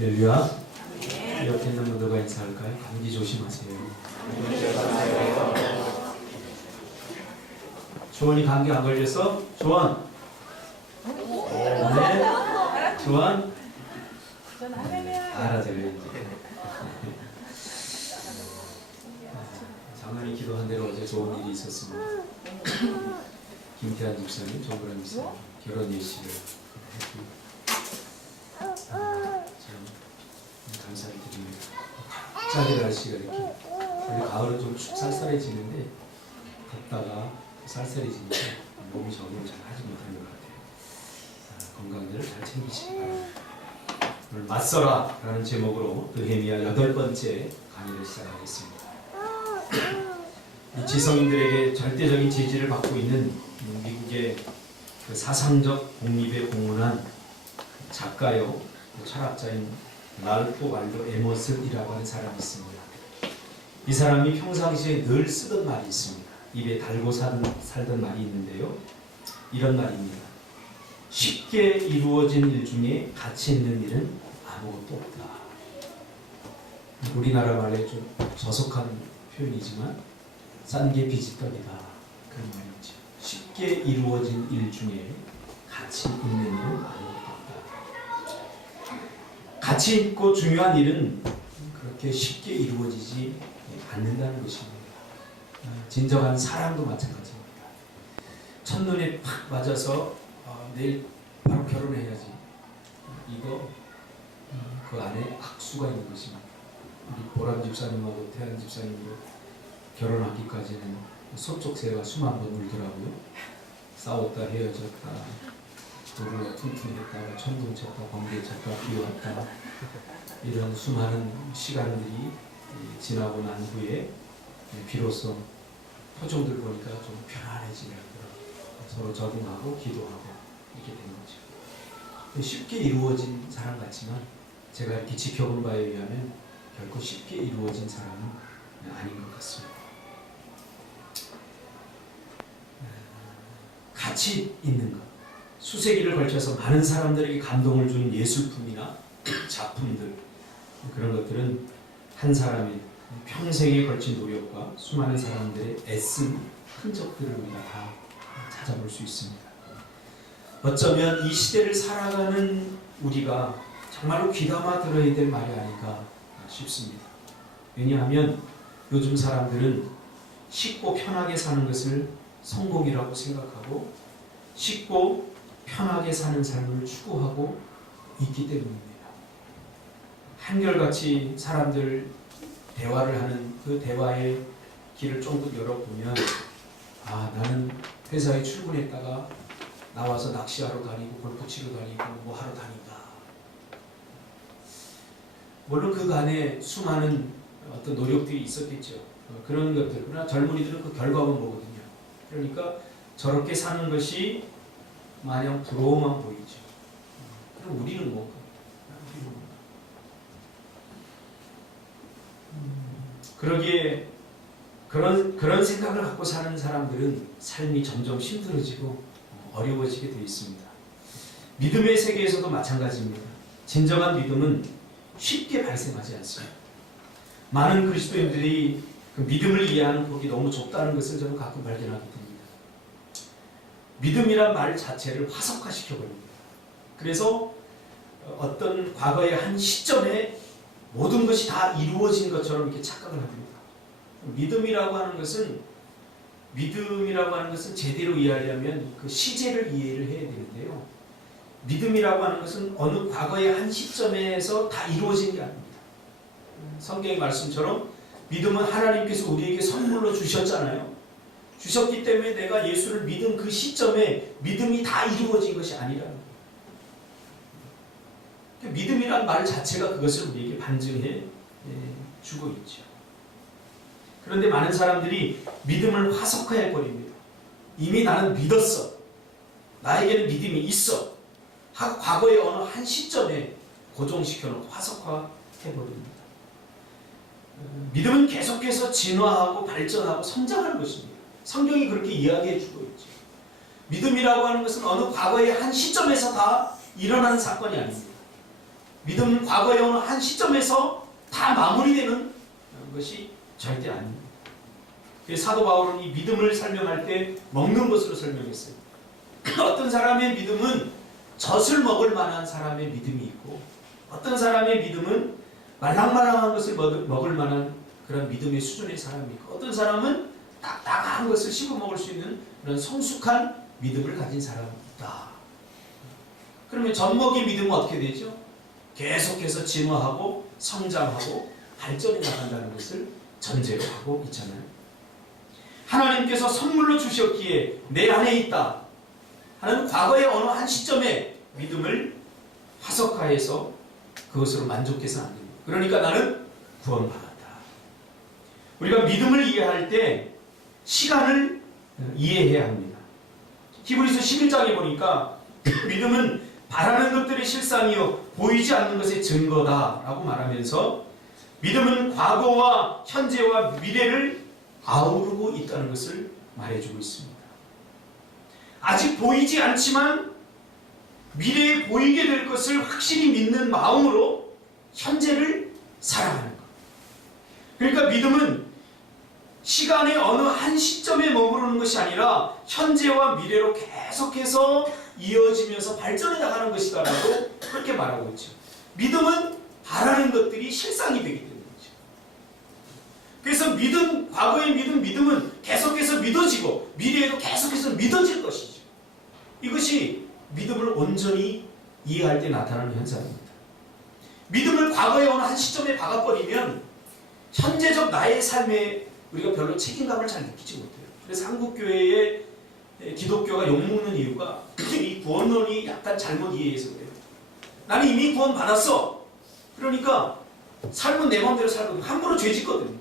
할렐루야. 옆에 있는 분들과 인사할까요? 감기 조심하세요. 조원이 감기 안 걸렸어? 조원. 네. 조원. 알아들어요 이제. 장난이 기도한 대로 어제 좋은 일이 있었습니다. 김태환 집사님, 정보란 집사님 결혼 예식을 했고 감사히 드립니다. 갑자기 날씨가 이렇게 우리 가을은 좀 쌀쌀해지는데 덥다가 쌀쌀해지니까 몸이 적응을 잘 하지 못하는 것 같아요. 건강을 잘 챙기시기 바랍니다. 오늘 맞서라 라는 제목으로 느헤미야 8번째 강의를 시작하겠습니다. 이 지성인들에게 절대적인 제지를 받고 있는 미국의 그 사상적 독립에 공헌한 작가요 철학자인 랄프 waldo 에머슨이라고 하는 사람이 있습니다. 이 사람이 평상시에 늘 쓰던 말이 있습니다. 입에 달고 살던 말이 있는데요. 이런 말입니다. 쉽게 이루어진 일 중에 가치 있는 일은 아무것도 없다. 우리나라 말에 좀 저속한 표현이지만 싼 게 비지떡이다. 그런 말이죠. 쉽게 이루어진 일 중에 가치 있는 일은 아무것도 없다. 가치 있고 중요한 일은 그렇게 쉽게 이루어지지 않는다는 것입니다. 진정한 사랑도 마찬가지입니다. 첫눈에 팍 맞아서 내일 바로 결혼해야지. 이거 그 안에 악수가 있는 것입니다. 우리 보람 집사님하고 태연 집사님도 결혼하기까지는 소쪽새가 수만 번 울더라고요. 싸웠다 헤어졌다 도로가 퉁퉁했다가 천둥 쳤다 번개 쳤다 비 왔다 이런 수많은 시간들이 지나고 난 후에 비로소 표정들 보니까 좀 편안해지더라고요. 서로 적응하고 기도하고 이렇게 된 거죠. 쉽게 이루어진 사람 같지만 제가 이렇게 지켜본 바에 의하면 결코 쉽게 이루어진 사람은 아닌 것 같습니다. 가치 있는 것, 수세기를 걸쳐서 많은 사람들에게 감동을 주는 예술품이나 작품들, 그런 것들은 한 사람의 평생에 걸친 노력과 수많은 사람들의 애쓴 흔적들을 우리가 다 찾아볼 수 있습니다. 어쩌면 이 시대를 살아가는 우리가 정말로 귀담아 들어야 될 말이 아닐까 싶습니다. 왜냐하면 요즘 사람들은 쉽고 편하게 사는 것을 성공이라고 생각하고 쉽고 편하게 사는 삶을 추구하고 있기 때문입니다. 한결같이 사람들 대화를 하는 그 대화의 길을 조금 열어보면 나는 회사에 출근했다가 나와서 낚시하러 다니고 골프 치러 다니고 뭐 하러 다닌다. 물론 그간에 수많은 어떤 노력들이 있었겠죠. 그런 것들. 그러나 젊은이들은 그 결과만 보거든요. 그러니까 저렇게 사는 것이 마냥 부러워만 보이죠. 그럼 우리는 뭐? 그러기에 그런 생각을 갖고 사는 사람들은 삶이 점점 힘들어지고 어려워지게 되어 있습니다. 믿음의 세계에서도 마찬가지입니다. 진정한 믿음은 쉽게 발생하지 않습니다. 많은 그리스도인들이 그 믿음을 이해하는 폭이 너무 좁다는 것을 저는 가끔 발견하게 됩니다. 믿음이란 말 자체를 화석화시켜버립니다. 그래서 어떤 과거의 한 시점에 모든 것이 다 이루어진 것처럼 이렇게 착각을 합니다. 믿음이라고 하는 것은 제대로 이해하려면 그 시제를 이해를 해야 되는데요. 믿음이라고 하는 것은 어느 과거의 한 시점에서 다 이루어진 게 아닙니다. 성경의 말씀처럼 믿음은 하나님께서 우리에게 선물로 주셨잖아요. 주셨기 때문에 내가 예수를 믿은 그 시점에 믿음이 다 이루어진 것이 아니라는 거예요. 믿음이란 말 자체가 그것을 우리에게 반증해 주고 있죠. 그런데 많은 사람들이 믿음을 화석화해버립니다. 이미 나는 믿었어. 나에게는 믿음이 있어. 하고 과거의 어느 한 시점에 고정시켜놓고 화석화해버립니다. 믿음은 계속해서 진화하고 발전하고 성장하는 것입니다. 성경이 그렇게 이야기해주고 있죠. 믿음이라고 하는 것은 어느 과거의 한 시점에서 다 일어나는 사건이 아닙니다. 믿음은 과거의 어느 한 시점에서 다 마무리되는 것이 절대 아닙니다. 그래서 사도 바울은 이 믿음을 설명할 때 먹는 것으로 설명했어요. 어떤 사람의 믿음은 젖을 먹을 만한 사람의 믿음이 있고, 어떤 사람의 믿음은 말랑말랑한 것을 먹을 만한 그런 믿음의 수준의 사람이 있고, 어떤 사람은 딱딱한 것을 씹어 먹을 수 있는 그런 성숙한 믿음을 가진 사람이 있다. 그러면 젖먹이 믿음은 어떻게 되죠? 계속해서 진화하고 성장하고 발전해 나간다는 것을 전제로 하고 있잖아요. 하나님께서 선물로 주셨기에 내 안에 있다 하는 과거의 어느 한 시점에 믿음을 화석화해서 그것으로 만족해서는 안 됩니다. 그러니까 나는 구원받았다. 우리가 믿음을 이해할 때 시간을 이해해야 합니다. 히브리서 11장에 보니까 믿음은 바라는 것들의 실상이요 보이지 않는 것의 증거다라고 말하면서 믿음은 과거와 현재와 미래를 아우르고 있다는 것을 말해주고 있습니다. 아직 보이지 않지만 미래에 보이게 될 것을 확실히 믿는 마음으로 현재를 살아가는 것. 그러니까 믿음은 시간의 어느 한 시점에 머무르는 것이 아니라 현재와 미래로 계속해서 이어지면서 발전해 나가는 것이다라고 그렇게 말하고 있죠. 믿음은 바라는 것들이 실상이 되기 때문이죠. 그래서 과거의 믿음은 계속해서 믿어지고 미래에도 계속해서 믿어질 것이죠. 이것이 믿음을 온전히 이해할 때 나타나는 현상입니다. 믿음을 과거의 어느 한 시점에 박아버리면 현재적 나의 삶에 우리가 별로 책임감을 잘 느끼지 못해요. 그래서 한국교회의 기독교가 욕먹는 이유가 이 구원론이 약간 잘못 이해해서 그래요. 나는 이미 구원 받았어. 그러니까 삶은 내 마음대로 살거든. 함부로 죄 짓거든요.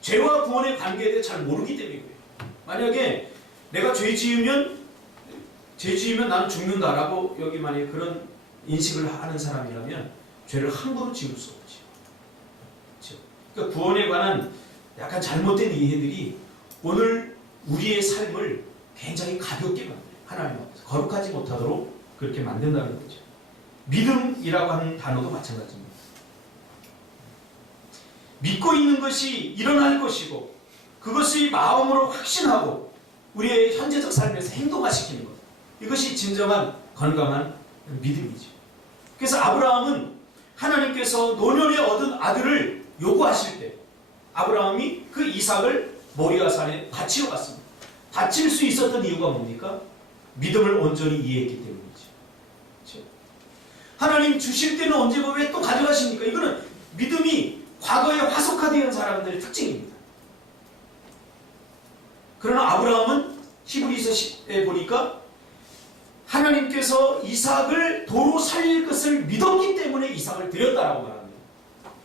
죄와 구원의 관계에 대해 잘 모르기 때문에 그래요. 만약에 내가 죄 지으면 나는 죽는다라고 여기 만약에 그런 인식을 하는 사람이라면 죄를 함부로 지을 수 없죠. 그렇죠? 그러니까 구원에 관한 약간 잘못된 이해들이 오늘 우리의 삶을 굉장히 가볍게 만들어요. 하나님 앞에서 거룩하지 못하도록 그렇게 만든다는 거죠. 믿음이라고 하는 단어도 마찬가지입니다. 믿고 있는 것이 일어날 것이고 그것이 마음으로 확신하고 우리의 현재적 삶에서 행동화시키는 것. 이것이 진정한 건강한 믿음이죠. 그래서 아브라함은 하나님께서 노년에 얻은 아들을 요구하실 때 아브라함이 그 이삭을 모리아 산에 바치러 갔습니다. 바칠 수 있었던 이유가 뭡니까? 믿음을 온전히 이해했기 때문이죠. 그렇죠? 하나님 주실 때는 언제고 왜 또 가져가십니까? 이거는 믿음이 과거에 화석화되는 사람들의 특징입니다. 그러나 아브라함은 히브리서에 보니까 하나님께서 이삭을 도로 살릴 것을 믿었기 때문에 이삭을 드렸다라고 말합니다.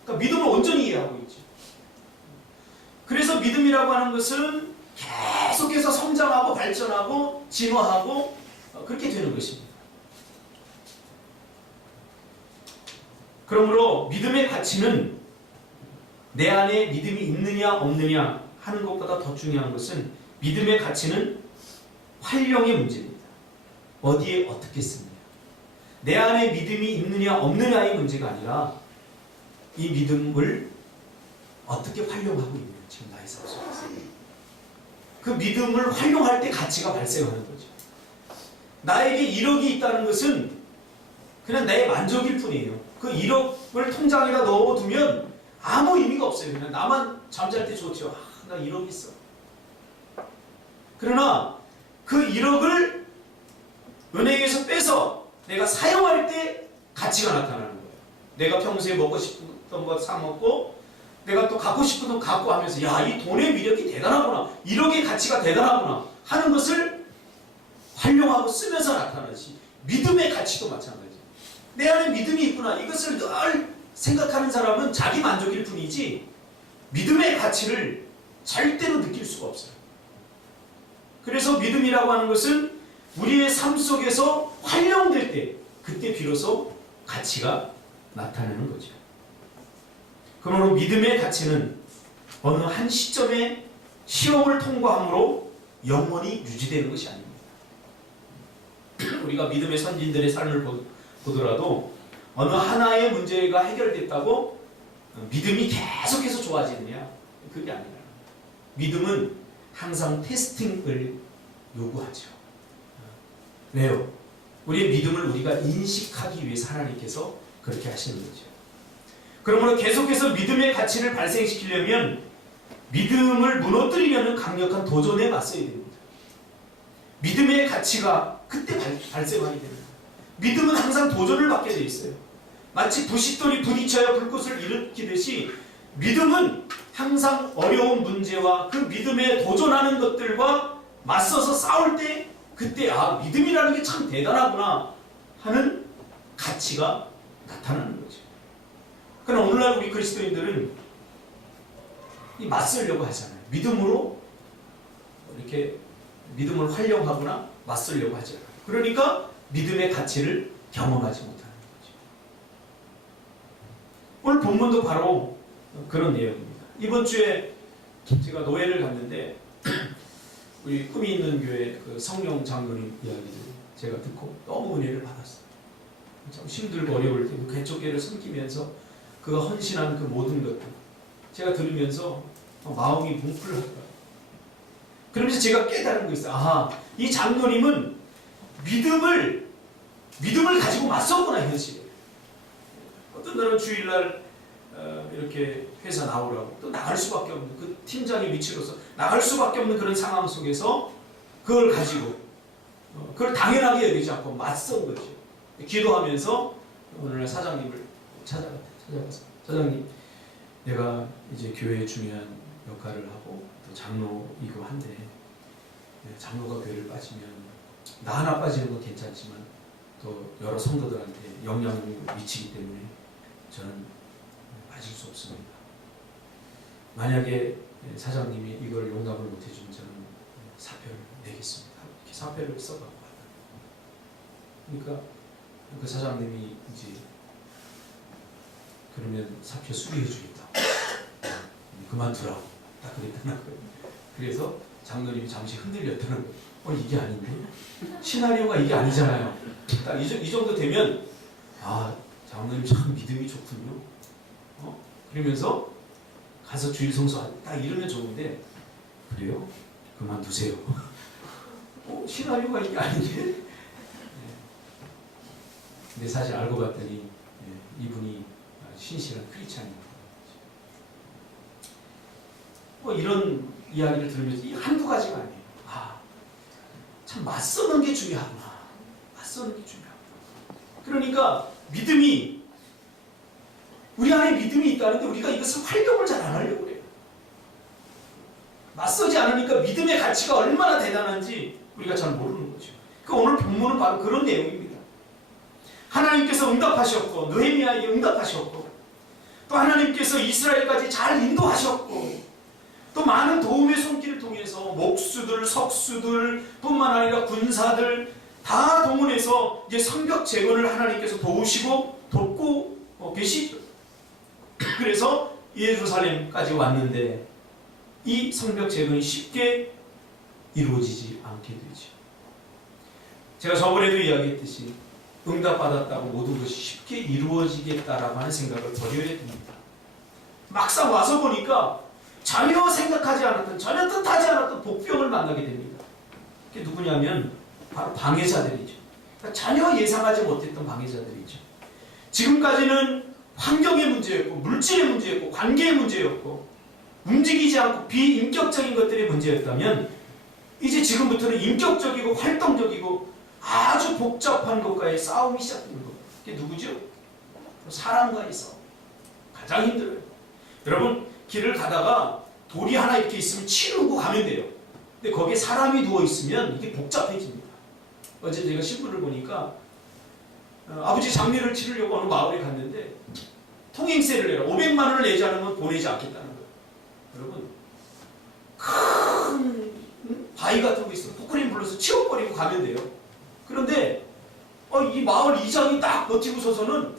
그러니까 믿음을 온전히 이해하고 있죠. 그래서 믿음이라고 하는 것은 계속해서 성장하고 발전하고 진화하고 그렇게 되는 것입니다. 그러므로 믿음의 가치는 내 안에 믿음이 있느냐 없느냐 하는 것보다 더 중요한 것은 믿음의 가치는 활용의 문제입니다. 어디에 어떻게 쓰느냐. 내 안에 믿음이 있느냐 없느냐의 문제가 아니라 이 믿음을 어떻게 활용하고 있느냐. 지금 나의 삶 속에서. 그 믿음을 활용할 때 가치가 발생하는 거죠. 나에게 1억이 있다는 것은 그냥 내 만족일 뿐이에요. 그 1억을 통장에다 넣어두면 아무 의미가 없어요. 그냥 나만 잠잘 때 좋죠. 나 1억 있어. 그러나 그 1억을 은행에서 빼서 내가 사용할 때 가치가 나타나는 거예요. 내가 평소에 먹고 싶던 거 사 먹고 내가 또 갖고 싶은 돈 갖고 하면서 야, 이 돈의 위력이 대단하구나. 1억의 가치가 대단하구나 하는 것을 활용하고 쓰면서 나타나지. 믿음의 가치도 마찬가지예요. 내 안에 믿음이 있구나. 이것을 늘 생각하는 사람은 자기 만족일 뿐이지 믿음의 가치를 절대로 느낄 수가 없어요. 그래서 믿음이라고 하는 것은 우리의 삶 속에서 활용될 때 그때 비로소 가치가 나타나는 거죠. 그러므로 믿음의 가치는 어느 한 시점에 시험을 통과함으로 영원히 유지되는 것이 아닙니다. 우리가 믿음의 선진들의 삶을 보더라도 어느 하나의 문제가 해결됐다고 믿음이 계속해서 좋아지느냐? 그게 아니라 믿음은 항상 테스팅을 요구하죠. 왜요? 우리의 믿음을 우리가 인식하기 위해서 하나님께서 그렇게 하시는 거죠. 그러므로 계속해서 믿음의 가치를 발생시키려면 믿음을 무너뜨리려는 강력한 도전에 맞서야 됩니다. 믿음의 가치가 그때 발생하게 됩니다. 믿음은 항상 도전을 받게 돼 있어요. 마치 부싯돌이 부딪혀야 불꽃을 일으키듯이 믿음은 항상 어려운 문제와 그 믿음에 도전하는 것들과 맞서서 싸울 때 그때 믿음이라는 게 참 대단하구나 하는 가치가 나타나는 거죠. 그러나 오늘날 우리 그리스도인들은 맞서려고 하잖아요. 믿음으로 이렇게 믿음을 활용하거나 맞서려고 하잖아요. 그러니까 믿음의 가치를 경험하지 못하는 거죠. 오늘 본문도 바로 그런 내용입니다. 이번 주에 제가 노예를 갔는데 우리 꿈이 있는 교회 그 성령 장로님 이야기를 제가 듣고 너무 은혜를 받았어요. 참 힘들고 어려울 때 그쪽 교회를 섬기면서 그가 헌신한 그 모든 것들 제가 들으면서 마음이 뭉클하더라고요. 그러면서 제가 깨달은 거 있어요. 이 장로님은 믿음을 가지고 맞섰구나, 현실에. 어떤 날은 주일날 이렇게 회사 나오라고 또 나갈 수밖에 없는 그 팀장의 위치로서 나갈 수밖에 없는 그런 상황 속에서 그걸 가지고 그걸 당연하게 여기지 않고 맞선 거죠. 기도하면서 오늘날 사장님을 찾아가서 사장님, 내가 이제 교회에 중요한 역할을 하고 또 장로이고 한데 장로가 교회를 빠지면 나 하나 빠지는 건 괜찮지만 또 여러 성도들한테 영향을 미치기 때문에 저는 빠질 수 없습니다. 만약에 사장님이 이걸 용납을 못해주면 저는 사표를 내겠습니다. 이렇게 사표를 써갖고 그러니까 그 사장님이 이제 그러면 사표 수리해 주겠다. 그만두라고 딱 그랬다는 거예요. 그래서 장로님이 잠시 흔들렸다는 거예요. 이게 아닌데? 시나리오가 이게 아니잖아요. 딱 이 정도 되면 장로님 참 믿음이 좋군요. 그러면서 가서 주일 성수 딱 이러면 좋은데 그래요? 그만두세요. 시나리오가 이게 아닌데? 근데 사실 알고 봤더니 이분이 신실한 크리스찬입니다. 이런 이야기를 들으면서 한두 가지가 아니에요. 참 맞서는 게 중요하구나. 맞서는 게 중요하구나. 그러니까 믿음이 우리 안에 믿음이 있다는데 우리가 이것을 활용을 잘 안 하려고 그래요. 맞서지 않으니까 믿음의 가치가 얼마나 대단한지 우리가 잘 모르는 거죠. 오늘 본문은 바로 그런 내용입니다. 하나님께서 응답하셨고 느헤미야에게 응답하셨고 또 하나님께서 이스라엘까지 잘 인도하셨고 또 많은 도움의 손길을 통해서 목수들, 석수들 뿐만 아니라 군사들 다 동원해서 이제 성벽 재건을 하나님께서 도우시고 돕고 계시죠. 그래서 예루살렘까지 왔는데 이 성벽 재건이 쉽게 이루어지지 않게 되죠. 제가 저번에도 이야기했듯이 응답받았다고 모든 것이 쉽게 이루어지겠다라고 하는 생각을 버려야 됩니다. 막상 와서 보니까 전혀 생각하지 않았던, 전혀 뜻하지 않았던 복병을 만나게 됩니다. 그게 누구냐면 바로 방해자들이죠. 그러니까 전혀 예상하지 못했던 방해자들이죠. 지금까지는 환경의 문제였고 물질의 문제였고 관계의 문제였고 움직이지 않고 비인격적인 것들의 문제였다면 이제 지금부터는 인격적이고 활동적이고 아주 복잡한 것과의 싸움이 시작되는 겁니다. 그게 누구죠? 사람과의 싸움. 가장 힘들어요. 여러분 길을 가다가 돌이 하나 이렇게 있으면 치우고 가면 돼요. 근데 거기에 사람이 누워있으면 이게 복잡해집니다. 어제 제가 신문을 보니까 아버지 장례를 치르려고 어느 마을에 갔는데 통행세를 내라. 500만 원을 내지 않으면 보내지 않겠다는 거예요. 여러분 큰 바위 같은 거 있으면 포크레인 불러서 치워버리고 가면 돼요. 그런데 이 마을 이장이 딱 버티고 서서는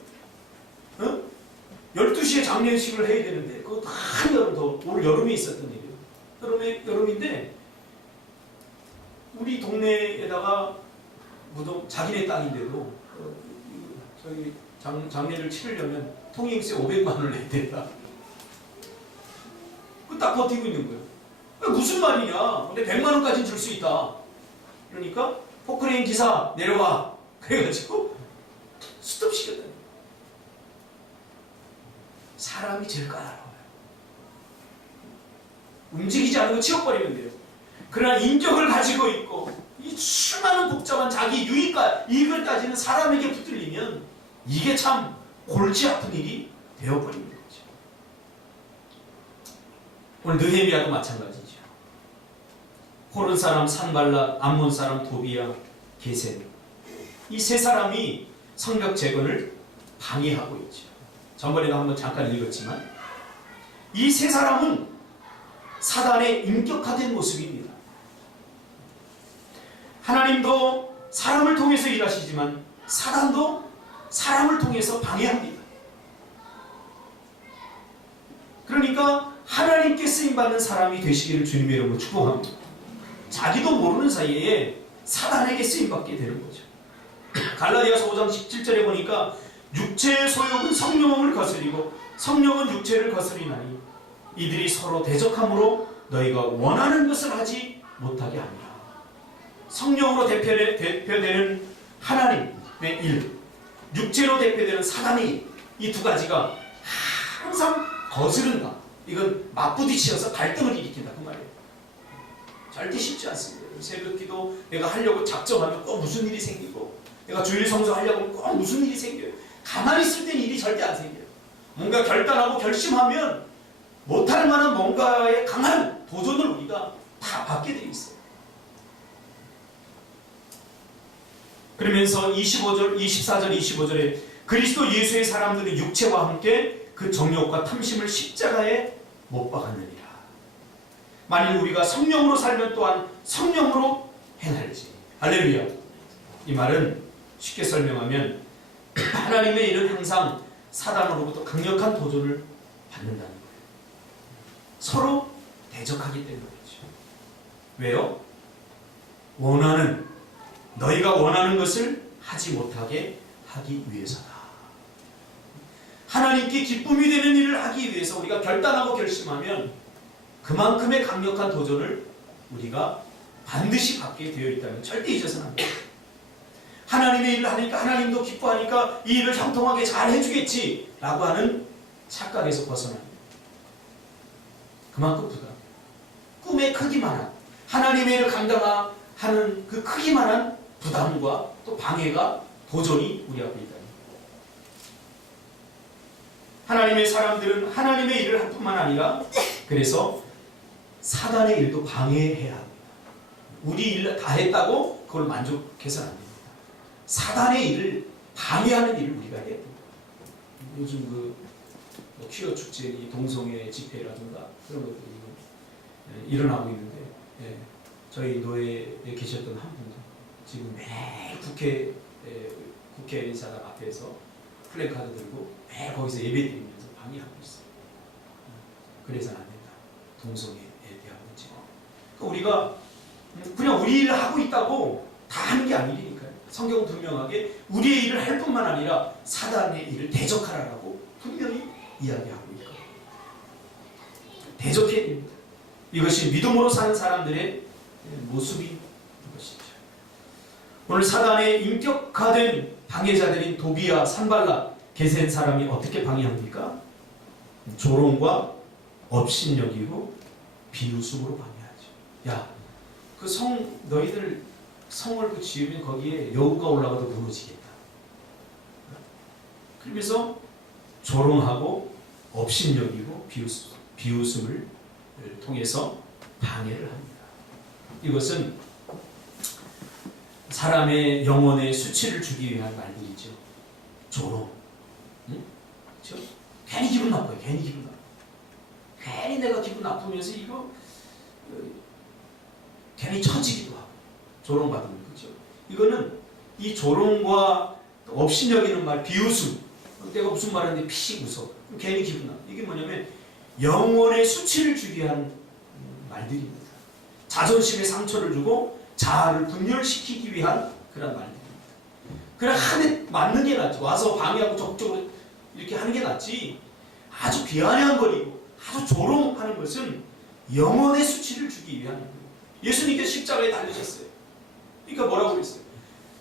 12시에 장례식을 해야 되는데 그거 한여름 더 올 여름에 있었던 일이에요. 여름인데 우리 동네에다가 무덤 자기네 땅인데도 저기 장례를 치르려면 통행세 500만 원을 내야 된다. 그 딱 버티고 있는 거예요. 무슨 말이냐? 근데 100만 원까지는 줄 수 있다. 그러니까 포크레인 기사 내려와. 그래가지고 스톱시켰다. 사람이 제일 까다로워요. 움직이지 않고 치워버리면 돼요. 그러나 인격을 가지고 있고 이 수많은 복잡한 자기 유익과 이익을 따지는 사람에게 붙들리면 이게 참 골치 아픈 일이 되어버리는 거죠. 오늘 느헤미야도 마찬가지죠. 호른 사람 산발랏, 암몬 사람 도비야, 게셈, 이 세 사람이 성벽 재건을 방해하고 있죠. 전번에도 한번 잠깐 읽었지만 이 세 사람은 사단의 인격화된 모습입니다. 하나님도 사람을 통해서 일하시지만 사단도 사람을 통해서 방해합니다. 그러니까 하나님께 쓰임받는 사람이 되시기를 주님의 이름으로 축복합니다. 자기도 모르는 사이에 사단에게 쓰임받게 되는 거죠. 갈라디아서 5장 17절에 보니까 육체의 소욕은 성령을 거스리고 성령은 육체를 거스리나니 이들이 서로 대적함으로 너희가 원하는 것을 하지 못하게 하니라. 성령으로 대표되는 하나님의 일, 육체로 대표되는 사단의 일, 이 두 가지가 항상 거스른다. 이건 맞부딪혀서 갈등을 일으킨다 그 말이에요. 절대 쉽지 않습니다. 새벽기도 내가 하려고 작정하면 꼭 무슨 일이 생기고, 내가 주일 성수하려고 꼭 무슨 일이 생겨요. 가만히 있을 땐 일이 절대 안 생겨요. 뭔가 결단하고 결심하면 못할 만한 뭔가의 강한 도전을 우리가 다 받게 되어 있어요. 그러면서 24절, 25절에 그리스도 예수의 사람들은 육체와 함께 그 정욕과 탐심을 십자가에 못 박았느니라. 만일 우리가 성령으로 살면 또한 성령으로 행할지. 할렐루야. 이 말은 쉽게 설명하면 하나님의 일은 항상 사단으로부터 강력한 도전을 받는다는 거예요. 서로 대적하기 때문이죠. 왜요? 너희가 원하는 것을 하지 못하게 하기 위해서다. 하나님께 기쁨이 되는 일을 하기 위해서 우리가 결단하고 결심하면 그만큼의 강력한 도전을 우리가 반드시 받게 되어 있다는 절대 잊어서는 안 돼요. 하나님의 일을 하니까 하나님도 기뻐하니까 이 일을 형통하게 잘 해주겠지 라고 하는 착각에서 벗어납니다. 그만큼 부담, 꿈의 크기만한, 하나님의 일을 감당하는 그 크기만한 부담과 또 방해가, 도전이 우리 앞에 있다. 하나님의 사람들은 하나님의 일을 할 뿐만 아니라 그래서 사단의 일도 방해해야 합니다. 우리 일 다 했다고 그걸 만족해서는 안 됩니다. 사단의 일을 방해하는 일을 우리가 해야 됩니다. 요즘 퀴어 축제, 동성애 집회라든가 그런 것들이 일어나고 있는데, 저희 노예에 계셨던 한 분도 지금 매일 국회의사당 앞에서 플래카드 들고 매일 거기서 예배드리면서 방해하고 있어요. 그래서는 안 된다. 동성애에 대한 문제. 그러니까 우리가 그냥 우리 일을 하고 있다고 다 하는 게 아니니까요. 성경은 분명하게 우리의 일을 할 뿐만 아니라 사단의 일을 대적하라고 분명히 이야기하고 있거든요. 대적해야 됩니다. 이것이 믿음으로 사는 사람들의 모습인 것이죠. 오늘 사단의 인격화된 방해자들인 도비야, 산발랏, 게셈 사람이 어떻게 방해합니까? 조롱과 업신여기고 비웃음으로 방해하죠. 야, 너희들 성을 지으면 거기에 여우가 올라가도 무너지겠다. 그러면서 조롱하고 업신여기고 비웃음을 통해서 방해를 합니다. 이것은 사람의 영혼의 수치를 주기 위한 말들이죠. 조롱. 응? 그렇죠? 괜히 기분 나빠요. 괜히 내가 기분 나쁘면서 이거 괜히 처지기도 하고 조롱받는 거죠. 이거는 이 조롱과 업신여기는 말, 비웃음. 내가 무슨 말하는데 피식 웃어. 괜히 기분 나. 이게 뭐냐면 영혼의 수치를 주기 위한 말들입니다. 자존심에 상처를 주고 자아를 분열시키기 위한 그런 말들입니다. 그냥 한 대 맞는 게 낫지. 와서 방해하고 적극적으로 이렇게 하는 게 낫지. 아주 비아냥거리고 아주 조롱하는 것은 영혼의 수치를 주기 위한 거예요. 예수님께서 십자가에 달리셨어요. 그러니까 뭐라고 그랬어요?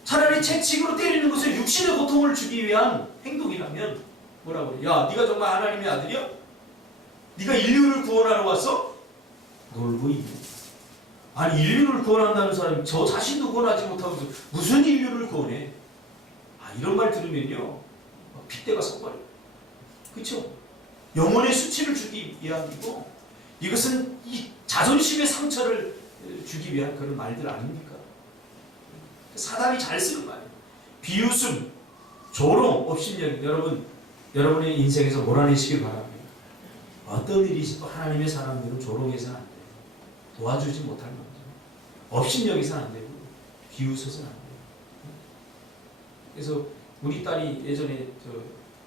차라리 채찍으로 때리는 것을 육신의 고통을 주기 위한 행동이라면 뭐라고 그래? 야, 네가 정말 하나님의 아들이야? 네가 인류를 구원하러 왔어? 놀고 있네. 아니, 인류를 구원한다는 사람이 저 자신도 구원하지 못하면서 무슨 인류를 구원해? 아, 이런 말 들으면요, 핏대가 섞어요. 그렇죠? 영혼의 수치를 주기 위함이고, 이것은 이 자존심의 상처를 주기 위한 그런 말들 아닙니까? 사단이 잘 쓰는 말이에요. 비웃음, 조롱, 업신여김. 여러분의 인생에서 몰아내시길 바랍니다. 어떤 일이 있어도 하나님의 사람들은 조롱해서는 안 돼요. 도와주지 못할 만큼. 업신여기서는 안 되고, 비웃어서는 안 돼요. 그래서 우리 딸이 예전에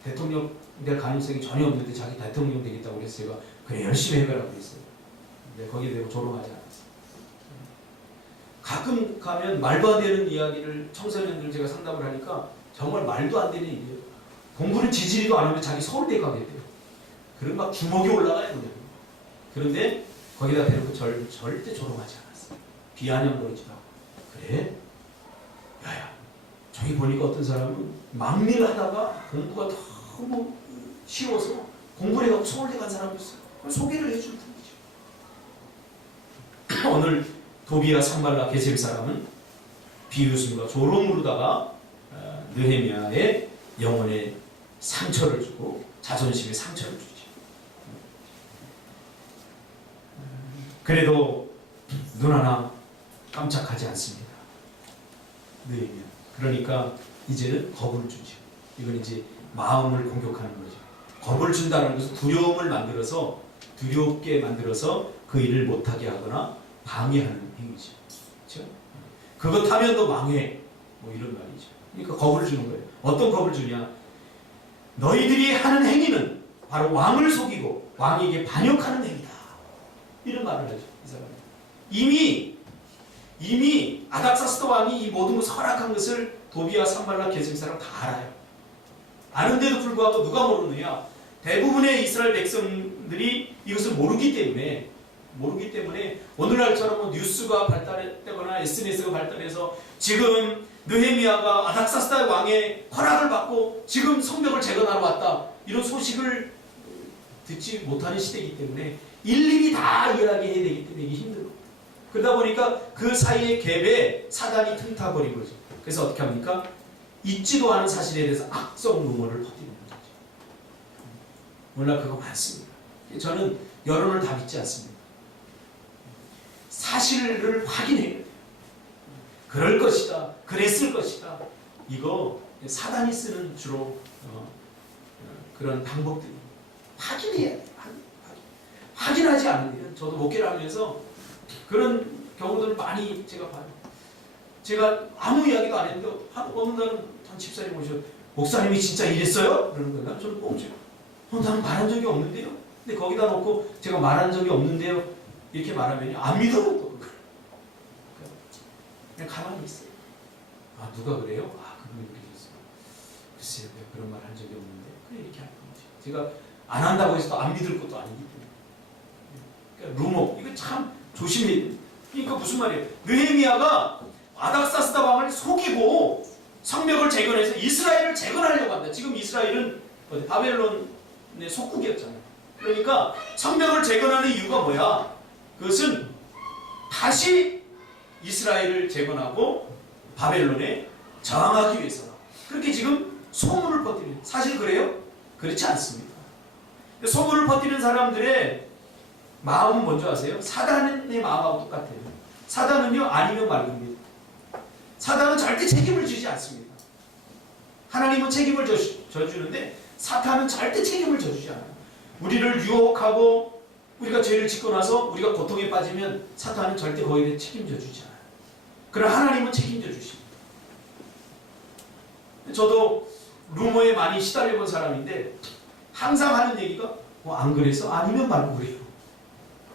대통령 될 가능성이 전혀 없는데 자기 대통령 되겠다고 그래서 제가 그래 열심히 해보라고 그랬어요. 근데 거기에 대고 조롱하지 않았어요. 가끔 가면 말도 안 되는 이야기를 청소년들 제가 상담을 하니까 정말 말도 안 되는 일이에요. 공부는 지지리도 안 하면 자기 서울대 가겠대요. 그럼 막 주먹이 올라가요. 그냥. 그런데 거기다 대놓고 절대 조롱하지 않았어요. 비아냥거리지도 않고. 그래? 야야, 저기 보니까 어떤 사람은 막리를 하다가 공부가 너무 쉬워서 공부를 해갖고 서울대 간 사람도 있어요. 소개를 해주는 분이죠. 오늘 도비아 산발라 게셈 사람은 비웃음과 조롱으로다가 느헤미야의 영혼에 상처를 주고 자존심에 상처를 주죠. 그래도 눈 하나 깜짝하지 않습니다. 느헤미야. 그러니까 이제는 겁을 주죠. 이건 이제 마음을 공격하는 거죠. 겁을 준다는 것은 두려움을 만들어서 두렵게 만들어서 그 일을 못하게 하거나 방해하는 행위죠. 그렇죠? 그것 하면 너 망해. 뭐 이런 말이죠. 그러니까 겁을 주는 거예요. 어떤 겁을 주냐? 너희들이 하는 행위는 바로 왕을 속이고 왕에게 반역하는 행위다. 이런 말을 하죠. 이 사람은. 이미 아닥사스다 왕이 이 모든 것을 허락한 것을 도비아 산발라 게셈 사람 다 알아요. 아는데도 불구하고 누가 모르느냐? 대부분의 이스라엘 백성들이 이것을 모르기 때문에 오늘날처럼 뉴스가 발달했거나 SNS가 발달해서 지금 느헤미야가 아닥사스다 왕의 허락을 받고 지금 성벽을 재건하러 왔다. 이런 소식을 듣지 못하는 시대이기 때문에 일일이 다 이야기해야 되기 때문에 이게 힘들어. 그러다 보니까 그 사이의 갭에 사단이 틈타버린 거죠. 그래서 어떻게 합니까? 있지도 않은 사실에 대해서 악성 루머를 퍼뜨리는 거죠. 오늘날 그거 많습니다. 저는 여론을 다 믿지 않습니다. 사실을 확인해야 돼요. 그럴 것이다. 그랬을 것이다. 이거 사단이 쓰는 주로 그런 방법들이 확인해야 돼요. 확인하지 않으면 저도 목회를 하면서 그런 경우들을 많이 제가 봐요. 제가 아무 이야기도 안 했는데 어느 날은 한 집사님 오셔 목사님이 진짜 이랬어요? 그러는 거예요. 저는 꼼짝. 나는 말한 적이 없는데요. 근데 거기다 놓고 제가 말한 적이 없는데요. 이렇게 말하면 안 믿어요. 또. 그냥 가만히 있어요. 아, 누가 그래요? 아, 그분이 그렇게 했어요. 글쎄요, 그런 말 한 적이 없는데. 그래, 이렇게 할 거지. 제가 안 한다고 해서 또 안 믿을 것도 아니기 때문에. 그러니까 루머, 이거 참 조심해야 돼요. 그러니까 무슨 말이에요? 느헤미야가 아닥사스다 왕을 속이고 성벽을 재건해서 이스라엘을 재건하려고 한다. 지금 이스라엘은 바벨론의 속국이었잖아요. 그러니까 성벽을 재건하는 이유가 뭐야? 그것은 다시 이스라엘을 재건하고 바벨론에 저항하기 위해서다. 그렇게 지금 소문을 퍼뜨리는, 사실 그래요? 그렇지 않습니다. 소문을 퍼뜨리는 사람들의 마음은 뭔지 아세요? 사단의 마음하고 똑같아요. 사단은요, 아니면 말입니다. 사단은 절대 책임을 지지 않습니다. 하나님은 책임을 져주는데 사탄은 절대 책임을 져주지 않아요. 우리를 유혹하고 우리가 죄를 짓고 나서 우리가 고통에 빠지면 사탄은 절대 거기에 대해 책임져 주지 않아요. 그러나 하나님은 책임져 주십니다. 저도 루머에 많이 시달려 본 사람인데 항상 하는 얘기가 안 그랬어? 아니면 말고 그래요.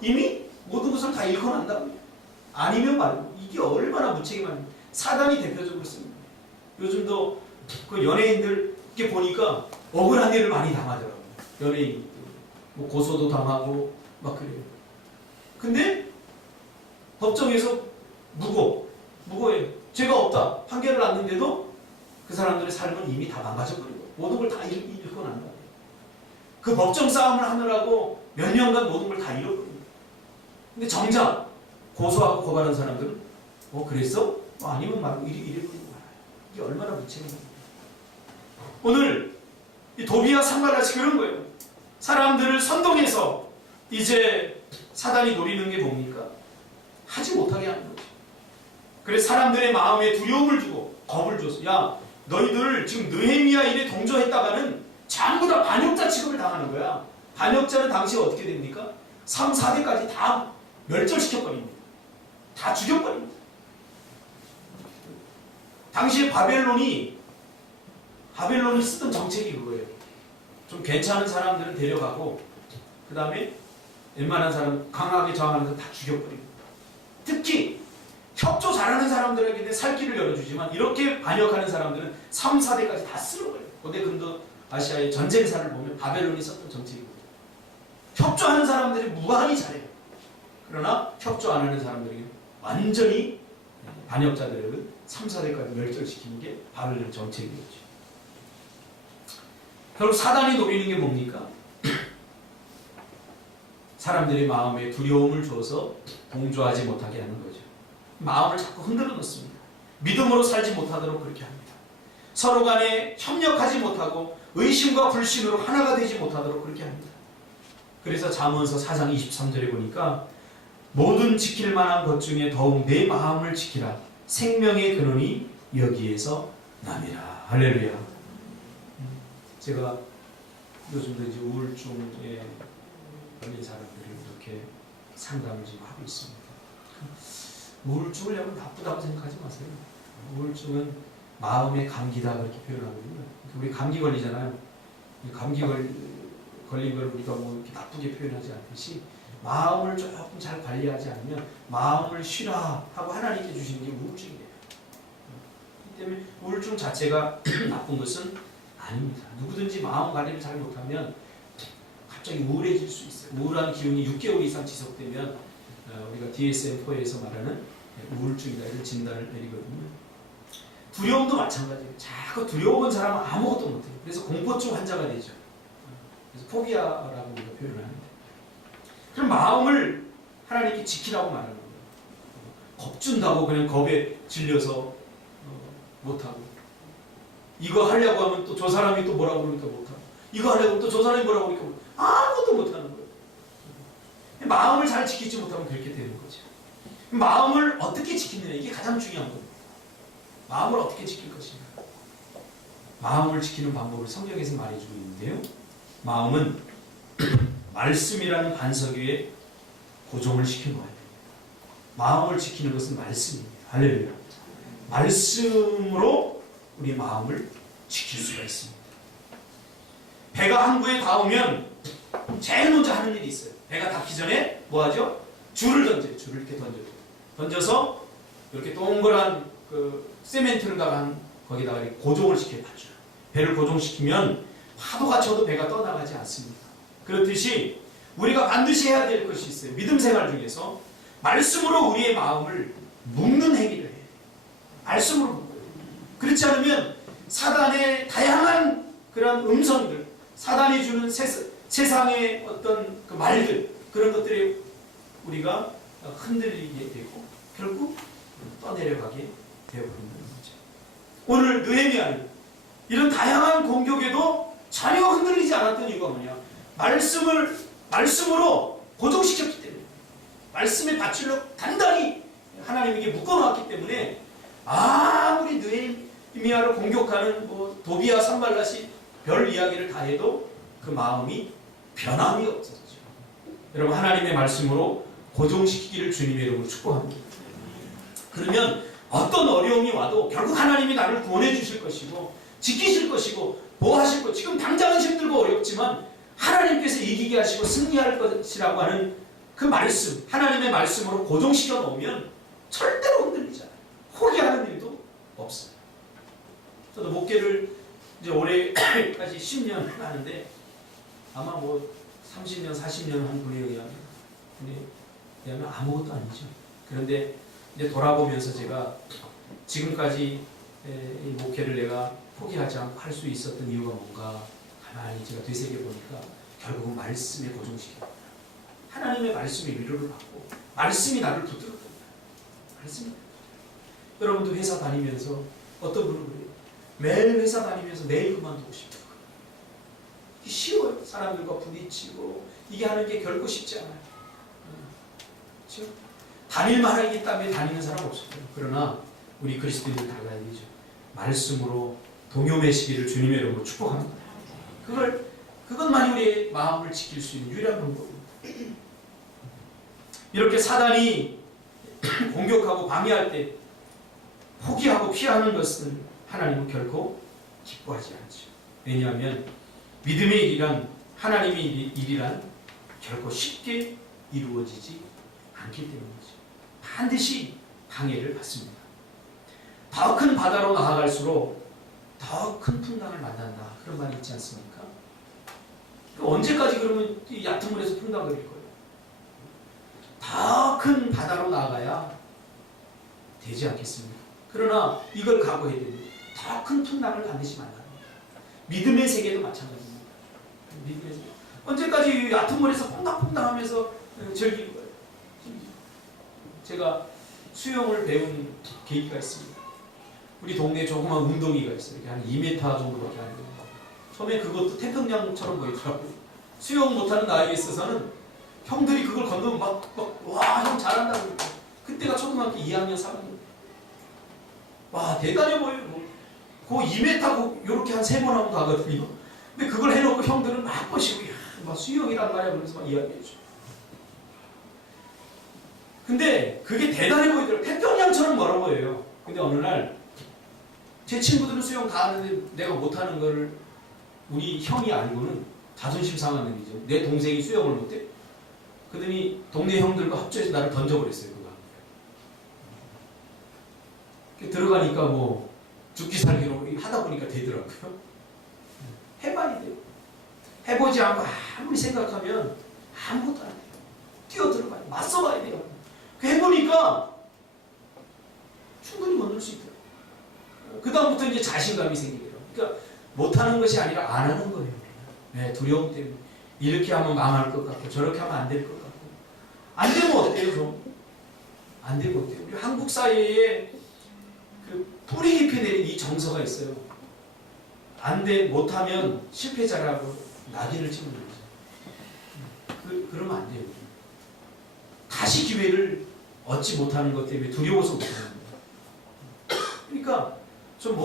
이미 모든 것을 다 읽고 난다고요. 아니면 말고. 이게 얼마나 무책임합니까? 사단이 대표적으로 씁니다. 요즘도 그 연예인들 이렇게 보니까 억울한 일을 많이 당하더라고요. 연예인 뭐 고소도 당하고 막 그래요. 근데 법정에서 무고해요. 죄가 없다 판결을 났는데도 그 사람들의 삶은 이미 다 망가져버리고 모든 걸 다 잃고 난 거예요. 그 법정 싸움을 하느라고 몇 년간 모든 걸 다 잃어버립니다. 근데 정작 고소하고 고발한 사람들은 그랬어? 아니면 말고 이래버리고 말아요. 이게 얼마나 무책임합니까? 오늘 이 도비와 산발같이 그런 거예요. 사람들을 선동해서 이제 사단이 노리는 게 뭡니까? 하지 못하게 하는 거죠. 그래서 사람들의 마음에 두려움을 주고 겁을 줘서 야 너희들 지금 느헤미야 일에 동조했다가는 전부 다 반역자 취급을 당하는 거야. 반역자는 당시에 어떻게 됩니까? 3, 4대까지 다 멸절시켜버립니다. 다 죽여버립니다. 당시에 바벨론이 쓰던 정책이 그거예요. 좀 괜찮은 사람들은 데려가고 그 다음에 웬만한 사람 강하게 저항하는 사람 다 죽여버립니다. 특히 협조 잘하는 사람들에게는 살 길을 열어주지만 이렇게 반역하는 사람들은 3, 4대까지 다 쓸어버려요. 고대 근도 아시아의 전쟁사를 보면 바벨론이 썼던 정책이거든요. 협조하는 사람들이 무한히 잘해요. 그러나 협조 안 하는 사람들에게 완전히 반역자들을 3, 4대까지 멸절시키는 게 바벨론 정책이었죠. 결국 사단이 노리는 게 뭡니까? 사람들의 마음에 두려움을 줘서 동조하지 못하게 하는 거죠. 마음을 자꾸 흔들어 놓습니다. 믿음으로 살지 못하도록 그렇게 합니다. 서로 간에 협력하지 못하고 의심과 불신으로 하나가 되지 못하도록 그렇게 합니다. 그래서 잠언서 4장 23절에 보니까 모든 지킬 만한 것 중에 더욱 내 마음을 지키라. 생명의 근원이 여기에서 남이라. 할렐루야. 제가 요즘도 이제 우울증에 걸린 사람들을 이렇게 상담을 지금 하고 있습니다. 우울증을 여러분 나쁘다고 생각하지 마세요. 우울증은 마음의 감기다 그렇게 표현하거든요. 우리 감기 걸리잖아요. 감기 걸린 걸 우리가 뭐 이렇게 나쁘게 표현하지 않듯이 마음을 조금 잘 관리하지 않으면 마음을 쉬라 하고 하나님께 주시는 게 우울증이에요. 그렇기 때문에 우울증 자체가 나쁜 것은 아닙니다. 누구든지 마음 관리를 잘 못하면 갑자기 우울해질 수 있어요. 우울한 기운이 6개월 이상 지속되면 우리가 DSM-4에서 말하는 우울증이다 이런 진단을 내리거든요. 두려움도 마찬가지예요. 자꾸 두려운 사람은 아무것도 못해요. 그래서 공포증 환자가 되죠. 그래서 포비아라고 우리가 표현을 하는데 그럼 마음을 하나님께 지키라고 말하는 거예요. 겁준다고 그냥 겁에 질려서 못하고 이거 하려고 하면 또 저 사람이 또 뭐라고 그러니까 못하고 이거 하려고 하면 또 저 사람이 뭐라고 그러니까 아무것도 못하는 거예요. 마음을 잘 지키지 못하면 그렇게 되는 거죠. 마음을 어떻게 지키느냐 이게 가장 중요한 겁니다. 마음을 어떻게 지킬 것인가. 마음을 지키는 방법을 성경에서 말해주고 있는데요. 마음은 말씀이라는 반석 위에 고정을 시켜놓아야 됩니다. 마음을 지키는 것은 말씀입니다. 할렐루야. 말씀으로 우리 마음을 지킬 수가 있습니다. 배가 항구에 닿으면 제일 먼저 하는 일이 있어요. 배가 닿기 전에 뭐 하죠? 줄을 던져요. 줄을 이렇게 던져서 이렇게 동그란 그 세멘트를 거기다가 이렇게 고정을 시켜놔줘요. 배를 고정시키면 파도가 쳐도 배가 떠나가지 않습니다. 그렇듯이 우리가 반드시 해야 될 것이 있어요. 믿음 생활 중에서 말씀으로 우리의 마음을 묶는 행위를 해요. 말씀으로 묶어요. 그렇지 않으면 사단의 다양한 그런 음성들, 사단이 주는 세상의 어떤 그 말들, 그런 것들에 우리가 흔들리게 되고 결국 떠내려가게 되어버리는 거죠. 오늘 느헤미야는 이런 다양한 공격에도 전혀 흔들리지 않았던 이유가 뭐냐? 말씀으로 고정시켰기 때문에, 말씀의 밧줄로 단단히 하나님에게 묶어놓았기 때문에 아무리 느헤미야를 공격하는 도비야 산발랏이 별 이야기를 다 해도 그 마음이 변함이 없었죠. 여러분 하나님의 말씀으로 고정시키기를 주님의 이름으로 축복합니다. 그러면 어떤 어려움이 와도 결국 하나님이 나를 구원해 주실 것이고 지키실 것이고 보호하실 것. 지금 당장은 힘들고 어렵지만 하나님께서 이기게 하시고 승리할 것이라고 하는 그 말씀, 하나님의 말씀으로 고정시켜 놓으면 절대로 흔들리지 않아요. 포기하는 일도 없어요. 저도 목회를 이제 올해까지 10년 하는데 아마 뭐 30년, 40년 한 분에 의하면 아무것도 아니죠. 그런데 이제 돌아보면서 제가 지금까지 이 목회를 내가 포기하지 않고 할 수 있었던 이유가 뭔가 가만히 제가 되새겨보니까 결국은 말씀에 고정시켰다. 하나님의 말씀에 위로를 받고 말씀이 나를 붙들었다. 말씀이. 여러분도 회사 다니면서 어떤 분은 그래요. 매일 회사 다니면서 내일 그만두고 싶다. 이게 쉬워요. 사람들과 부딪히고 이게 하는 게 결코 쉽지 않아요. 그렇죠? 다닐 만하기 때문에 다니는 사람 없어요. 그러나 우리 그리스도인은 달라야 되죠. 말씀으로 동요매시기를 주님의 이름으로 축복합니다. 그것만이 우리의 마음을 지킬 수 있는 유일한 방법입니다. 이렇게 사단이 공격하고 방해할 때 포기하고 피하는 것은 하나님은 결코 기뻐하지 않죠. 왜냐하면 믿음의 일이란 하나님의 일이란 결코 쉽게 이루어지지 않기 때문이죠. 반드시 방해를 받습니다. 더 큰 바다로 나아갈수록 더 큰 풍랑을 만난다. 그런 말이 있지 않습니까? 언제까지 그러면 이 얕은 물에서 풍랑거릴 거예요? 더 큰 바다로 나아가야 되지 않겠습니까? 그러나 이걸 각오해야 됩니다. 더 큰 풍랑을 반드시 만납니다. 믿음의 세계도 마찬가지입니다. 믿음의 세계. 언제까지 얕은 물에서 퐁당퐁당 하면서 즐길 거예요? 제가 수영을 배운 계기가 있습니다. 우리 동네에 조그만 운동이가 있어요. 이렇게 한 2m 정도밖에 안 돼요. 처음에 그것도 태평양처럼 보이더라고요. 수영 못하는 나이에 있어서는 형들이 그걸 건너면 와, 형 잘한다고 그러고. 그때가 초등학교 2학년, 3학년. 와, 대단해 보여요. 그 2m 요렇게 한 3번 하고 가거든요. 근데 그걸 해놓고 형들은 막 보시고, 야, 막 수영이란 말이야. 그러면서 막 이야기해줘. 근데 그게 대단해 보이더라고요. 태평양처럼 멀어 보여요. 근데 어느 날 제 친구들은 수영 다 하는데 내가 못하는 거를 우리 형이 알고는 자존심 상한 놈이죠. 내 동생이 수영을 못해? 그러더니 동네 형들과 합주해서 나를 던져버렸어요. 그거 들어가니까 뭐 죽기 살기로 하다 보니까 되더라고요. 해봐야 돼요. 해보지 않고 아무리 생각하면 아무것도 안 돼요. 뛰어들어가요. 맞서봐야 돼요. 해보니까 충분히 건널 수 있더라고요. 그 다음부터 이제 자신감이 생기더라고요. 그러니까 못하는 것이 아니라 안 하는 거예요. 네, 두려움 때문에. 이렇게 하면 망할 것 같고 저렇게 하면 안 될 것 같고. 안 되면 어때요? 좀? 안 되면 어때요? 우리 한국 사회에 그 뿌리 깊이 내린 이 정서가 있어요. 못하면 실패자라고 낙인을 찍는 거죠. 그러면 안 돼요. 다시 기회를 얻지 못하는 것 때문에 두려워서 못하는 거예요. 그러니까 좀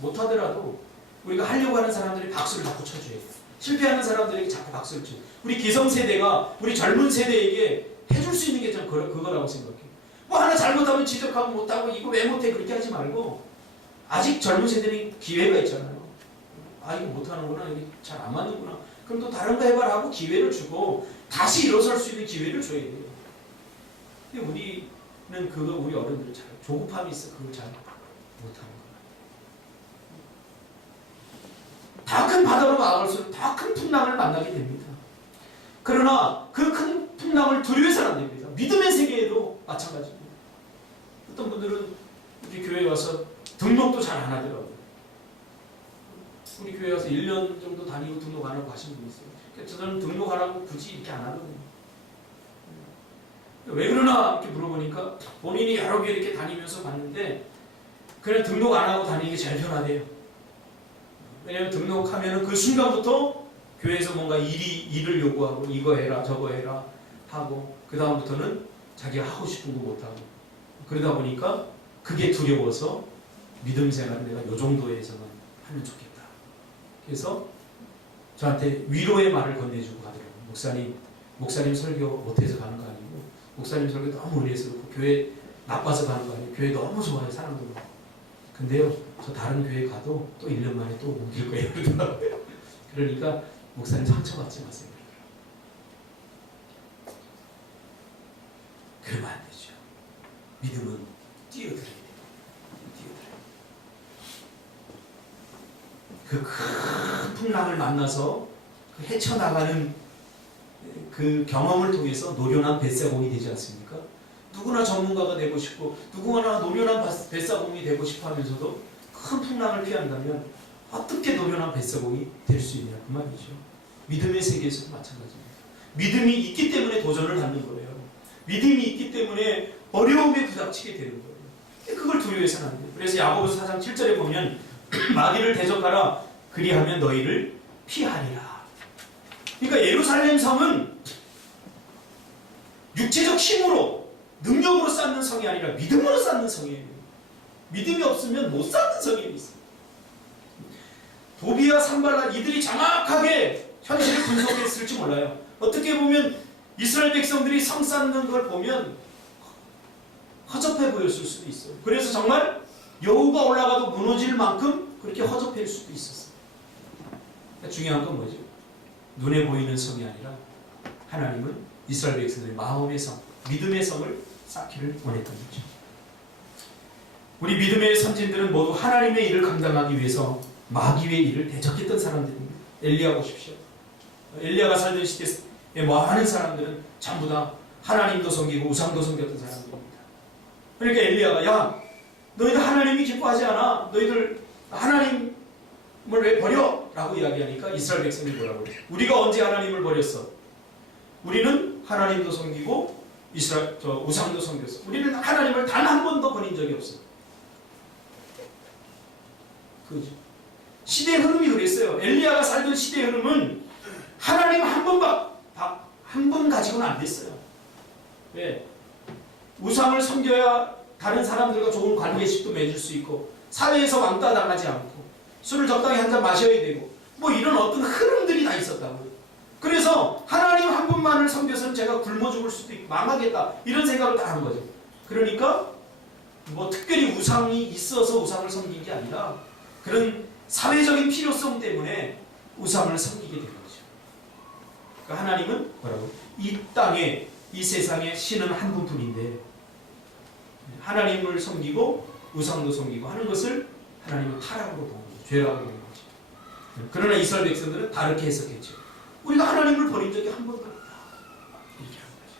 못하더라도 우리가 하려고 하는 사람들이 박수를 자꾸 쳐줘야 돼요. 실패하는 사람들에게 자꾸 박수를 쳐요. 우리 기성세대가 우리 젊은 세대에게 해줄 수 있는 게 전 그거라고 생각해요. 뭐 하나 잘못하면 지적하고 못하고 이거 왜 못해 그렇게 하지 말고 아직 젊은 세대는 기회가 있잖아요. 아 이거 못하는구나 이게 잘 안 맞는구나 그럼 또 다른 거 해봐라 하고 기회를 주고 다시 일어설 수 있는 기회를 줘야 돼요. 근데 우리는 그거 우리 어른들은 잘 조급함이 있어 그걸 잘 못하는 거예요. 더 큰 바다로 나아갈수록 더 큰 풍랑을 만나게 됩니다. 그러나 그 큰 풍랑을 두려워서는 안 됩니다. 믿음의 세계에도 마찬가지입니다. 어떤 분들은 우리 교회에 와서 등록도 잘 안 하더라고요. 우리 교회 와서 1년 정도 다니고 등록 안 하고 가시는 분이 있어요. 그러니까 저는 등록 안 하고 굳이 이렇게 안 하거든요. 왜 그러나 이렇게 물어보니까 본인이 여러 교회 이렇게 다니면서 봤는데 그냥 등록 안 하고 다니는 게 제일 편하대요. 왜냐하면 등록하면 그 순간부터 교회에서 뭔가 일을 요구하고 이거 해라 저거 해라 하고 그 다음부터는 자기가 하고 싶은 거 못하고 그러다 보니까 그게 두려워서 믿음 생활을 내가 요 정도에서는 하면 좋겠다. 그래서 저한테 위로의 말을 건네주고 가더라고요. 목사님 설교 못해서 가는 거 아니고 목사님 설교 너무 은혜스럽고 교회 나빠서 가는 거 아니에요. 교회 너무 좋아요. 사람들. 근데요. 저 다른 교회 가도 또 1년 만에 또 옮길 거예요. 그러더라고요. 그러니까 목사님 상처받지 마세요. 그러면 안 되죠. 믿음은 뛰어들어야 돼요. 뛰어들어야 돼요. 그 큰 풍랑을 만나서 그 헤쳐나가는 그 경험을 통해서 노련한 뱃사공이 되지 않습니까? 누구나 전문가가 되고 싶고 누구나 노련한 뱃사공이 되고 싶어 하면서도 큰 풍랑을 피한다면 어떻게 노련한 뱃사공이 될 수 있냐 그 말이죠. 믿음의 세계에서도 마찬가지입니다. 믿음이 있기 때문에 도전을 받는 거예요. 믿음이 있기 때문에 어려움에 부닥치게 되는 거예요. 그걸 두려워해서는 안 돼요. 그래서 야고보서 4장 7절에 보면 마귀를 대적하라 그리하면 너희를 피하리라. 그러니까 예루살렘 성은 육체적 힘으로 능력으로 쌓는 성이 아니라 믿음으로 쌓는 성이에요. 믿음이 없으면 못 쌓는 성이 있어요. 도비아 산발랏 이들이 정확하게 현실을 분석했을지 몰라요. 어떻게 보면 이스라엘 백성들이 성 쌓는 걸 보면 허접해 보였을 수도 있어요. 그래서 정말 여호가 올라가도 무너질 만큼 그렇게 허접할 수도 있었어요. 그러니까 중요한 건 뭐죠? 눈에 보이는 성이 아니라 하나님은 이스라엘 백성들의 마음의 성, 믿음의 성을 쌓기를 원했던 거죠. 우리 믿음의 선진들은 모두 하나님의 일을 감당하기 위해서 마귀의 일을 대적했던 사람들입니다. 엘리야 보십시오. 엘리야가 살던 시대에 많은 사람들은 전부 다 하나님도 섬기고 우상도 섬겼던 사람들입니다. 그러니까 엘리야가 야 너희들 하나님이 기뻐하지 않아? 너희들 하나님을 왜 버려? 라고 이야기하니까 이스라엘 백성들이 뭐라고 그래요? 우리가 언제 하나님을 버렸어? 우리는 하나님도 섬기고 우상도 섬겼어. 우리는 하나님을 단 한 번도 버린 적이 없어. 그죠? 시대의 흐름이 그랬어요. 엘리야가 살던 시대의 흐름은 하나님 한 번 가지고는 안 됐어요. 왜? 우상을 섬겨야 다른 사람들과 좋은 관계식도 맺을 수 있고 사회에서 왕따 당하지 않고 술을 적당히 한 잔 마셔야 되고 뭐 이런 어떤 흐름들이 다 있었다고요. 그래서 하나님 한 분만을 섬겨서는 제가 굶어 죽을 수도 있고 망하겠다 이런 생각을 다 한 거죠. 그러니까 뭐 특별히 우상이 있어서 우상을 섬긴 게 아니라 그런 사회적인 필요성 때문에 우상을 섬기게 된 거죠. 그러니까 하나님은 뭐라고? 이 땅에 이 세상에 신은 한 분뿐인데 하나님을 섬기고 우상도 섬기고 하는 것을 하나님은 타락으로 보는 거죠. 죄라고 보는 거죠. 그러나 이스라엘 백성들은 다르게 해석했죠. 우리가 하나님을 버린 적이 한 번도 없다. 이렇게 한 거죠.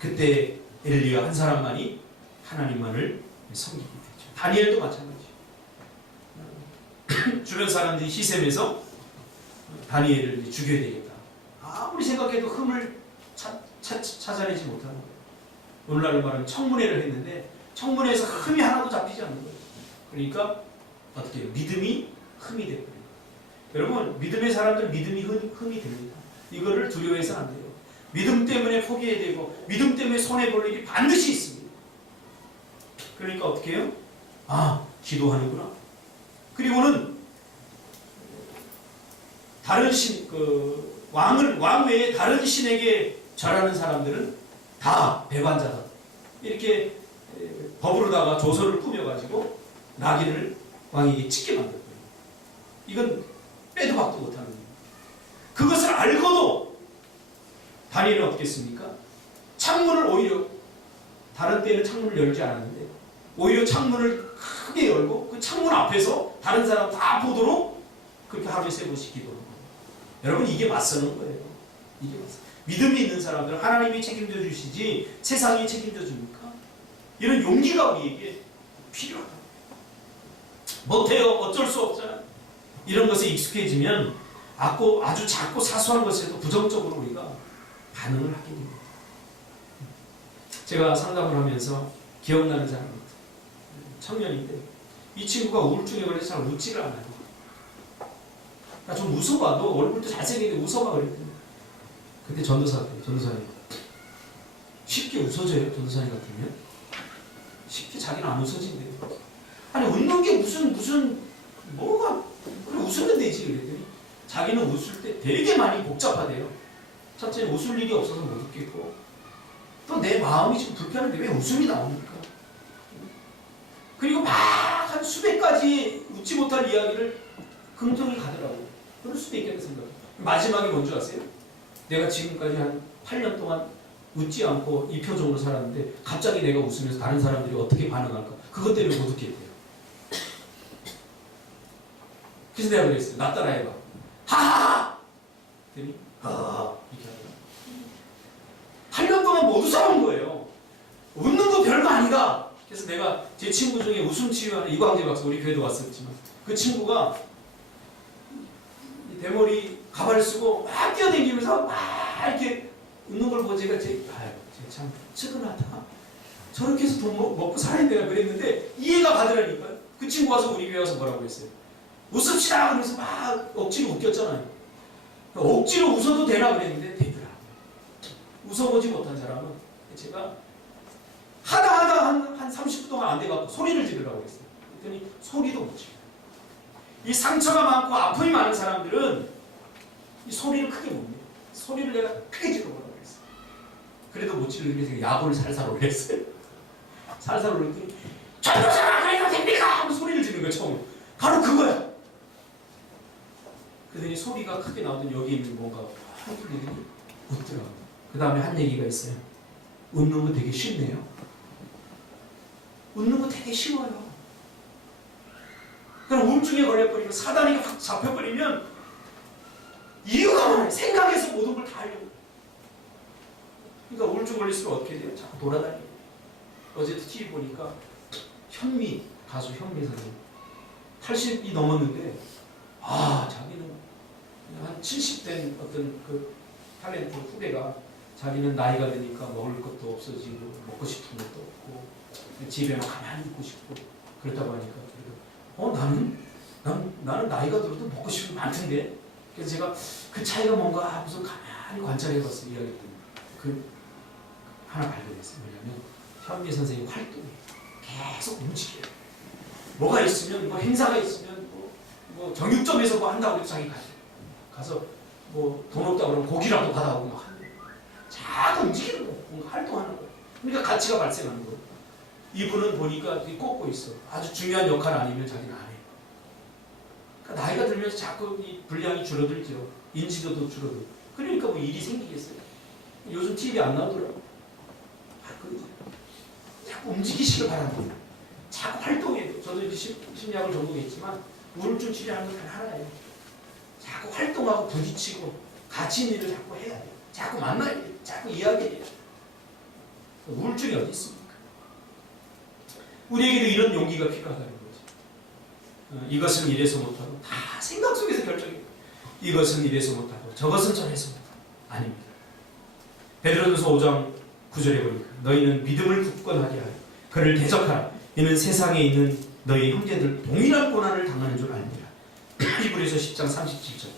그때 엘리야 한 사람만이 하나님만을 섬기게 됐죠. 다니엘도 마찬가지죠. 주변 사람들이 시샘에서 다니엘을 죽여야 되겠다. 아무리 생각해도 흠을 찾아내지 못하는 거예요. 오늘날로 말하면 청문회를 했는데 청문회에서 흠이 하나도 잡히지 않는 거예요. 그러니까 어떻게 해요? 믿음이 흠이 되어버려요. 여러분 믿음의 사람들 믿음이 흠이 됩니다. 이거를 두려워해서는 안 돼요. 믿음 때문에 포기해야 되고 믿음 때문에 손해볼 일이 반드시 있습니다. 그러니까 어떻게 해요? 아 기도하는구나. 그리고는 다른 왕 외에 다른 신에게 절하는 사람들은 다 배반자다. 이렇게 버부르다가 조서를 꾸며가지고 나귀를 왕에게 찍게 만들어요. 이건 빼도 박도 못하는 거예요. 그것을 알고도 다니엘은 어떻겠습니까? 창문을 오히려 다른 때는 창문을 열지 않았는데 오히려 창문을 크게 열고 그 창문 앞에서 다른 사람 다 보도록 그렇게 하루에 3번씩 기도하는 거예요. 여러분 이게 맞서는 거예요. 이게 맞서. 믿음이 있는 사람들은 하나님이 책임져 주시지 세상이 책임져 줍니까? 이런 용기가 우리에게 필요하다. 못해요. 어쩔 수 없잖아. 이런 것에 익숙해지면 아주 작고 사소한 것에도 부정적으로 우리가 반응을 하게 됩니다. 제가 상담을 하면서 기억나는 사람입니다. 청년인데 이 친구가 우울증에 걸려서 잘 웃지를 않아요. 그러니까 좀 웃어봐도 얼굴도 잘생겼는데 웃어봐 그랬더니 그때 전도사 같아요. 전도사님 쉽게 웃어져요. 전도사님 같으면 쉽게 자기는 안 웃어진대요. 아니 웃는 게 무슨 뭐가 그래 웃으면 되지 그랬더니 자기는 웃을 때 되게 많이 복잡하대요. 첫째는 웃을 일이 없어서 못 웃겠고 또 내 마음이 지금 불편한데 왜 웃음이 나옵니까? 그리고 막 한 수백 가지 웃지 못할 이야기를 긍정이 가더라고요. 그럴 수도 있겠다 생각해요. 마지막에 뭔지 아세요? 내가 지금까지 한 8년 동안 웃지 않고 이 표정으로 살았는데 갑자기 내가 웃으면서 다른 사람들이 어떻게 반응할까? 그것 때문에 못 웃겠대요. 그래서 내가 그랬어요. 나 따라해봐. 하하하! 그랬더니 하하 이렇게 하더라고요. 8년 동안 못 웃어본 거예요. 웃는 거 별거 아니다. 그래서 내가 제 친구 중에 웃음 치유하는 이광재 박사, 우리 교회도 왔었지만 그 친구가 대머리 가발 쓰고 막 뛰어다니면서 막 이렇게 웃는 걸 보고 제가 참 측은하다. 저렇게 해서 돈 먹고 살아야 되나 그랬는데 이해가 가더라니까. 그 친구 와서 우리 교회 와서 뭐라고 했어요. 웃읍시다 그러면서 막 억지로 웃겼잖아요. 억지로 웃어도 되나 그랬는데 되더라고요. 웃어보지 못한 사람은 제가 하다 한 30분 동안 안 돼갖고 소리를 지르라고 했어요. 그랬더니 소리도 못 지르요. 이 상처가 많고 아픔이 많은 사람들은 이 소리를 크게 못 내요. 소리를 내가 크게 질러보라고 했어요. 그래도 못 지르기 위해서 약을 살살 올렸어요. 살살 올렸더니 전도사가 그래도 됩니까? 하고 소리를 지르는 거예요. 처음으로. 바로 그거야. 그러더니 소리가 크게 나오더니 여기 있는 뭔가 웃더라고요. 그 다음에 한 얘기가 있어요. 웃는 거 되게 쉽네요. 웃는 거 되게 쉬워요. 그럼 우울증에 걸려버리면 사단이 확 잡혀버리면 이유가 많아요. 생각해서 모든 걸 다 하려고. 그러니까 우울증 걸릴수록 어떻게 돼요? 자꾸 돌아다니고. 어제도 TV 보니까 현미, 가수 현미 선생님 80이 넘었는데 자기는 한 70된 어떤 그 탤런트 후배가 자기는 나이가 드니까 먹을 것도 없어지고 먹고 싶은 것도 없고 집에만 가만히 있고 싶고 그렇다고 하니까 나는 나이가 들어도 먹고 싶은 게 많던데. 그래서 제가 그 차이가 뭔가 하고서 가만히 관찰해봤어요. 이야기했더니 그 하나 발견했어요. 뭐냐면 현미 선생님 활동이 계속 움직여요. 뭐가 있으면 뭐 행사가 있으면 뭐 정육점에서 뭐 한다고 해서 자기 가서 뭐 돈 없다 그러면 고기라도 받아오고 막 하는 거예요. 자꾸 움직이는 거예요. 뭔가 활동하는 거예요. 그러니까 가치가 발생하는 거예요. 이분은 보니까 꽂고 있어. 아주 중요한 역할 아니면 자기는 안 해요. 그러니까 나이가 들면서 자꾸 이 분량이 줄어들죠. 인지도도 줄어들고. 그러니까 뭐 일이 생기겠어요. 요즘 TV 안 나오더라고. 자꾸 움직이시길 바랍니다. 자꾸 활동해야 돼요. 저도 이제 심리학을 전공했지만 우울증 치료하는 건 하나예요. 자꾸 활동하고 부딪히고 가치 있는 일을 자꾸 해야 돼요. 자꾸 만나야 돼요. 자꾸 이야기해야 돼요. 우울증이 어디 있습니까? 우리에게도 이런 용기가 필요하다는 거죠. 이것은 이래서 못하고 다 생각 속에서 결정해요. 이것은 이래서 못하고 저것은 저래서 못하고 아닙니다. 베드로전서 5장 9절에 보니까 너희는 믿음을 굳건하게 하여 그를 대적하라. 이는 세상에 있는 너희 형제들 동일한 고난을 당하는 줄 압니다. 히브리서 10장 37절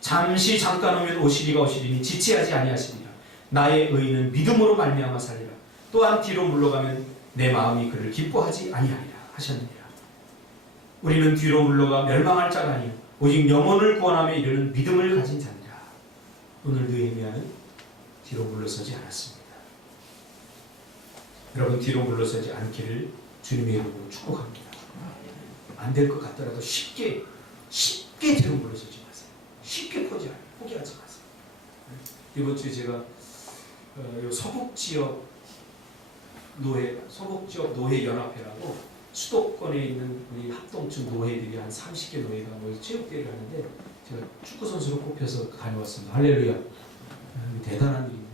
잠시 잠깐 오면 오시리가 오시리니 지체하지 아니하시리라. 나의 의인은 믿음으로 말미암아 살리라. 또한 뒤로 물러가면 내 마음이 그를 기뻐하지 아니하리라 하셨느니라. 우리는 뒤로 물러가 멸망할 자가 아니요 오직 영혼을 구원함에 이르는 믿음을 가진 자니라. 오늘 느헤미야는 뒤로 물러서지 않았습니다. 여러분 뒤로 물러서지 않기를 주님의 이름으로 축복합니다. 안 될 것 같더라도 쉽게 뒤로 물러서지 마세요. 쉽게 포기하지 마세요. 이번 주에 제가 서북 지역 노회 연합회라고 수도권에 있는 우리 합동층 노회들이 한 30개 노회가 모여서 체육대회를 하는데 제가 축구 선수로 뽑혀서 다녀왔습니다. 할렐루야. 대단한 일입니다.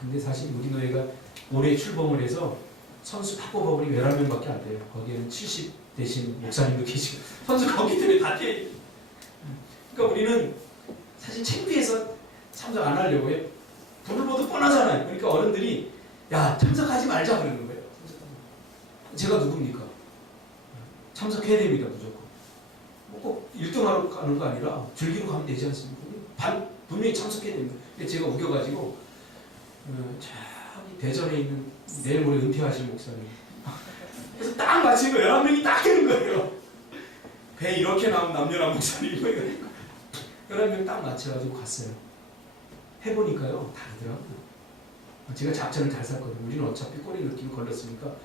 근데 사실 우리 노회가 올해 출범을 해서 선수 다 뽑아보니 11명밖에 안 돼요. 거기에는 70 대신 목사님도 계시고 선수 거기 때문에 다 뛰어요. 그러니까 우리는 사실 창피해서 참석 안 하려고 해요. 부들부들 뻔하잖아요. 그러니까 어른들이 야 참석하지 말자 그러는 거예요. 제가 누굽니까? 참석해야 됩니다. 무조건. 꼭 1등하러 가는 거 아니라 즐기러 가면 되지 않습니까? 분명히 참석해야 됩니다. 제가 우겨가지고 저기 대전에 있는 내일 모레 은퇴하실 목사님 그래서 딱 마치고 11명이 딱 되는 거예요. 배 이렇게 나온 남녀란 목사님 11명 딱 맞춰가지고 갔어요. 해보니까요 다르더라고요. 제가 작전을 잘 짰거든요. 우리는 어차피 꼬리 느낌이 걸렸으니까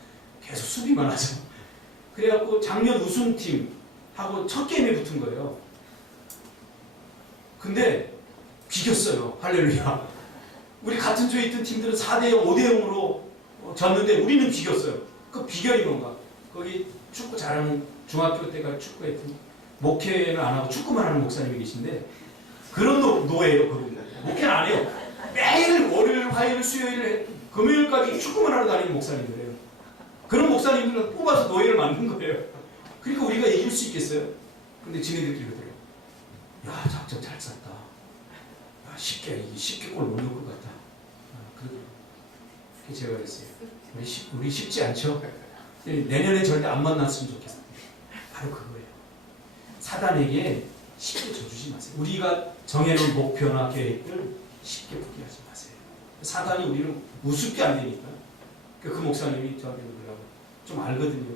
계속 수비만 하죠. 그래갖고 작년 우승팀하고 첫 게임에 붙은 거예요. 근데 비겼어요. 할렐루야. 우리 같은 조에 있던 팀들은 4대0, 5대0으로 졌는데 우리는 비겼어요. 그 비결이 뭔가? 거기 축구 잘하는 중학교 때가 축구했던 목회는 안 하고 축구만 하는 목사님이 계신데 그런 노예예요. 그분 목회는 안 해요. 매일 월요일, 화요일, 수요일, 금요일까지 축구만 하러 다니는 목사님들이에요. 그런 목사님들은 뽑아서 노예를 만든 거예요. 그러니까 우리가 이길 수 있겠어요? 근데 지네들끼리 그래요. 야, 작전 잘 짰다. 야, 쉽게 골 못 넣을 것 같다. 그렇게 제가 그랬어요. 우리 쉽지 않죠? 내년에 절대 안 만났으면 좋겠어요. 바로 그거예요. 사단에게 쉽게 져주지 마세요. 우리가 정해놓은 목표나 계획을 쉽게 포기하지 마세요. 사단이 우리를 우습게 안 되니까. 그 목사님이 저한테 그러더라고요. 좀 알거든요.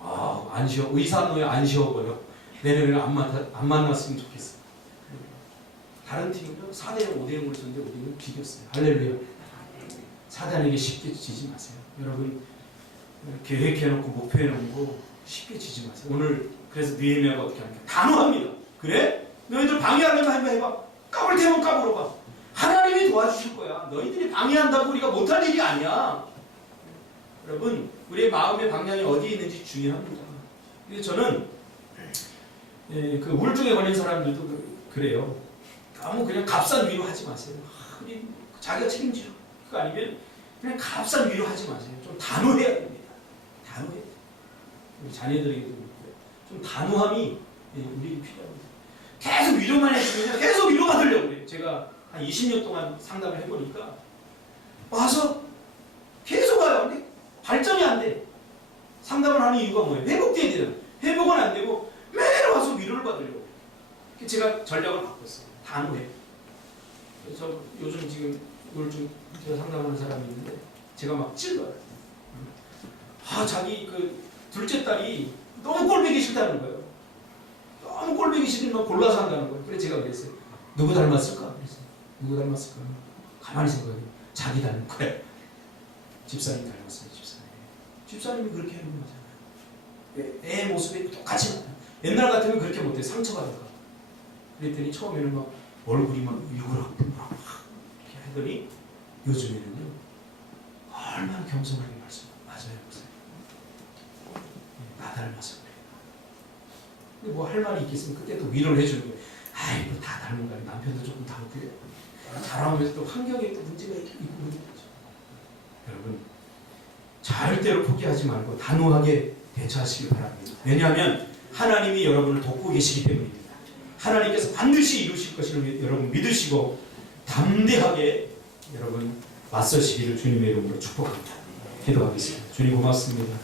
아, 안 쉬어. 의사 노예 안 쉬어버려. 내년에 안 만났으면 좋겠어. 다른 팀은요, 4대0, 5대0으로 졌는데 우리는 비겼어요. 할렐루야. 사단에게 쉽게 지지 마세요. 여러분, 계획해놓고 목표해놓고 쉽게 지지 마세요. 오늘 그래서 느헤미야가 어떻게 하니까 단호합니다. 그래? 너희들 방해하려면 한번 해봐. 까불 테면 까불어봐. 하나님이 도와주실 거야. 너희들이 방해한다고 우리가 못할 일이 아니야. 여러분, 우리의 마음의 방향이 어디에 있는지 중요합니다. 그래서 저는 그 우울증에 걸린 사람들도 그래요. 너무 그냥 값싼 위로 하지 마세요. 우리 자기가 책임지죠. 그거 아니면 그냥 값싼 위로 하지 마세요. 좀 단호해야 됩니다. 단호해야 돼요. 우리 자녀들에게도 그렇고요. 좀 단호함이 우리에게 필요합니다. 계속 위로만 해주면 계속 위로받으려고 그래요. 제가 한 20년 동안 상담을 해보니까 와서 계속 와요. 근데 발전이 안 돼. 상담을 하는 이유가 뭐예요? 회복돼야 되잖아요. 회복은 안 되고 매일 와서 위로를 받으려고. 제가 전략을 바꿨어요. 단호해. 저 요즘 지금 우울증 제가 상담하는 사람이 있는데 제가 막 찔러요. 자기 그 둘째 딸이 너무 꼴보기 싫다는 거예요. 너무 꼴보기 싫으면 골라서 한다는 거예요. 그래서 제가 그랬어요. 누구 닮았을까? 그랬어요. 누구 닮았을까? 가만히 생각해. 자기 닮은 거야. 집사님 닮았어요. 집사님이 그렇게 하는 거잖아요. 애 모습이 똑같이 나타나요. 옛날 같으면 그렇게 못해. 상처받을까. 그랬더니 처음에는 막 얼굴이 막 유그럽고 막 이렇게 하더니 요즘에는요 얼마나 겸손하게 말씀해요. 맞아요, 목사님. 나 닮아서 그래. 근데 뭐 할 말이 있겠으면 그때 또 위로를 해주는 거예요. 아이고 다 닮은 거야. 남편도 조금 닮고요. 자라오면서 또 환경에 또 문제가 있고 그런 거죠. 여러분 절대로 포기하지 말고 단호하게 대처하시기 바랍니다. 왜냐하면 하나님이 여러분을 돕고 계시기 때문입니다. 하나님께서 반드시 이루실 것을 여러분 믿으시고 담대하게 여러분 맞서시기를 주님의 이름으로 축복합니다. 기도하겠습니다. 주님 고맙습니다.